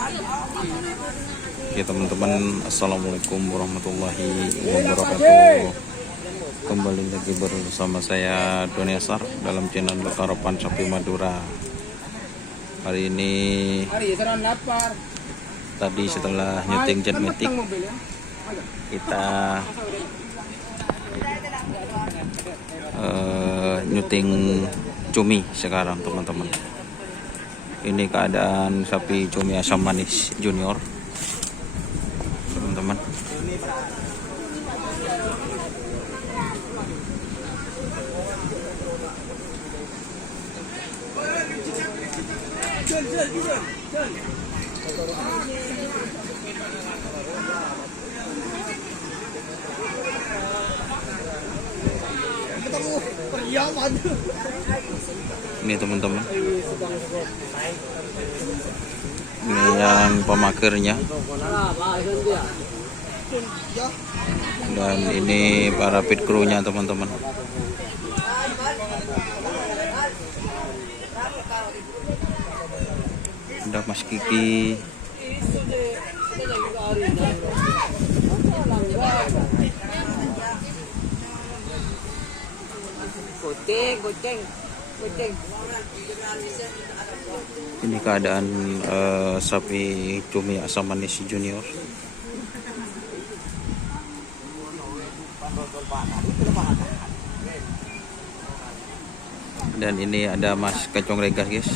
Oke teman-teman, assalamualaikum warahmatullahi wabarakatuh. Kembali lagi bersama saya Doni Asar dalam channel Karapan Sapi Madura. Hari ini tadi setelah nyuting Jet Matic, kita nyuting cumi sekarang teman-teman. Ini keadaan sapi cumi asam manis junior teman-teman. Ini teman-teman, ini yang pemakirnya, dan ini para pit crew-nya teman-teman. Ada Mas Kiki, Goceng. ini keadaan sapi cumi asam manis junior. Dan ini ada Mas Kacong Regas guys.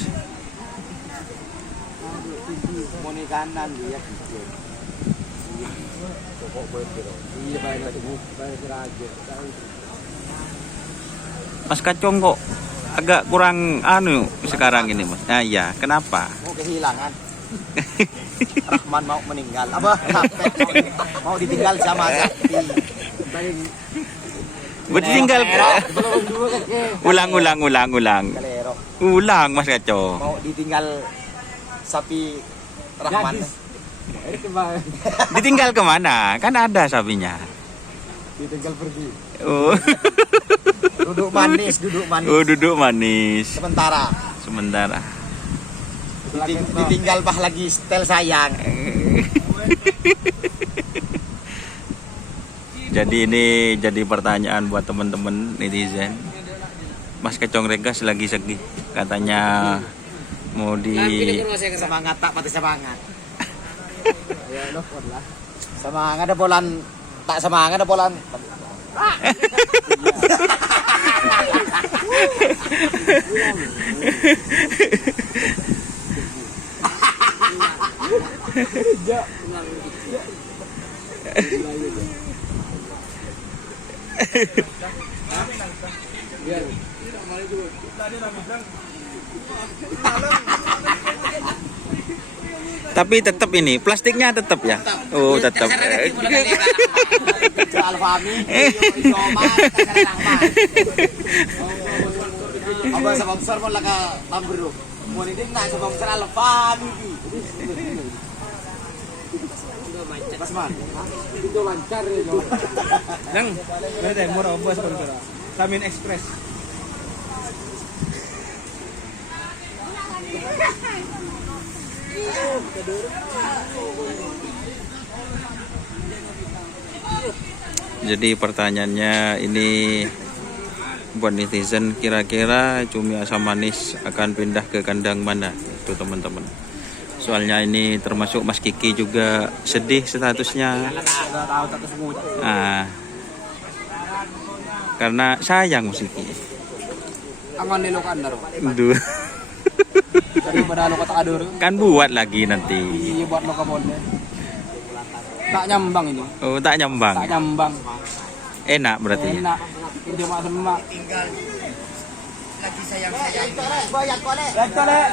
Kanan dia Mas Kacong kok agak kurang sekarang ini Mas. Nah iya, kenapa? mau kehilangan. Rahman mau meninggal mau ditinggal sama Sakti. Ditinggal. Ulang Mas Kacong. Mau ditinggal sapi Rahman. Ditinggal kemana? Kan ada sapinya. Ditinggal pergi. Oh. Duduk manis. Oh, duduk manis. Sementara. Ditinggal bah lagi setel sayang. Jadi ini jadi pertanyaan buat teman-teman netizen. Mas Kacong Regas lagi sedih. Katanya mau di semangat tak pati semangat. Semangat ada bolan tak semangat ada bolan. Tapi tetap ini plastiknya tetap ya. Oh tetap. Apa sebab besar mau laga pambero. Mau ini nak sebab besar Alfami. Pas man. Itu lancar ya. Nang, ada murah bos kontra. Samin Express. Jadi pertanyaannya ini buat netizen, kira-kira cumi asam manis akan pindah ke kandang mana itu teman-teman. Soalnya ini termasuk Mas Kiki juga sedih statusnya. Karena sayang Mas Kiki. Angon nilokan daro. Duh. Daripada lo kata adur. Kan buat lagi nanti. Iya buat lo kabonnya. Tak nyambang ini. Oh, tak nyambang. Tak nyambang. Enak berarti. Enak. Itu mak semak. Tinggal lagi sayang-sayang. Banyak boleh. Boleh.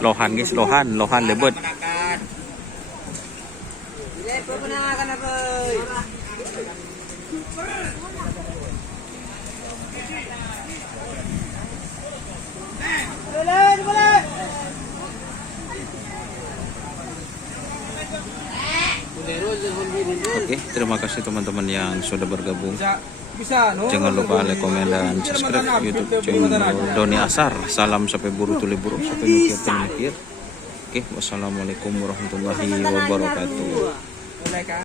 Lohan guys, lohan lebet. Pemenakan apa? Boleh. Oke, terima kasih teman-teman yang sudah bergabung. Jangan lupa like, komen, dan subscribe YouTube channel Doni Asar. Salam sampai buru tuli buruk, sampai mikir. Oke, wassalamualaikum warahmatullahi wabarakatuh. Boleh kan?